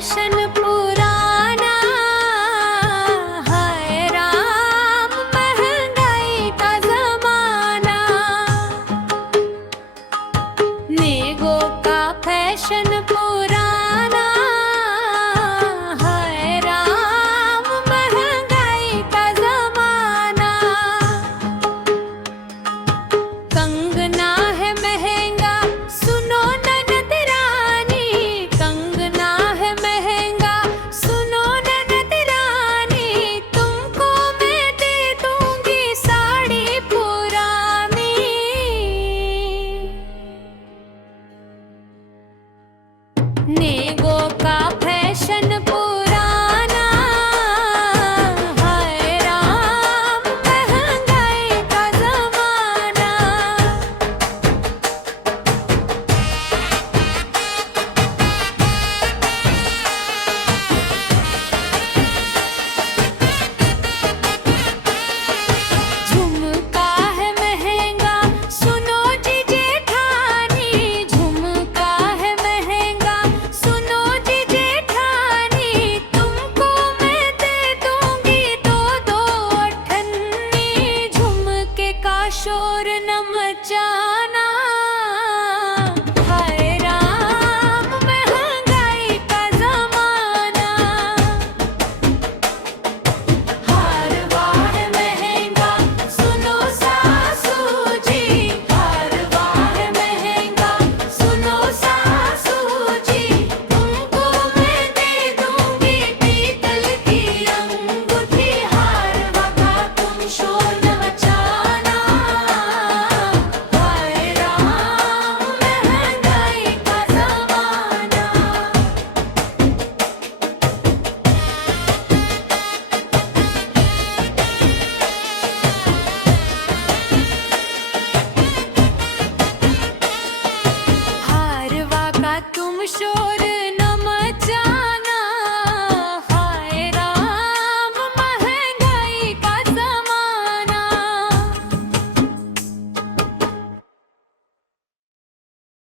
Fashion पुराना, हाय राम महंगाई का जमाना। नेगो का फैशन पुराना, हाय राम महंगाई का जमाना। कंगना है महंगा सुनो ननद रानी, कंगना है महंगा सुनो ननद रानी। तुमको मैं दे दूंगी साड़ी पुरानी। नेगो का फैशन पुराना, हाय राम महंगाई का जमाना। झुमका है महंगा सुनो जी जेठानी, झुमका है महंगा सुनो जी जेठानी। तुमको मैं दे दूंगी दो अठन्नी। झुमके का शोर न मचा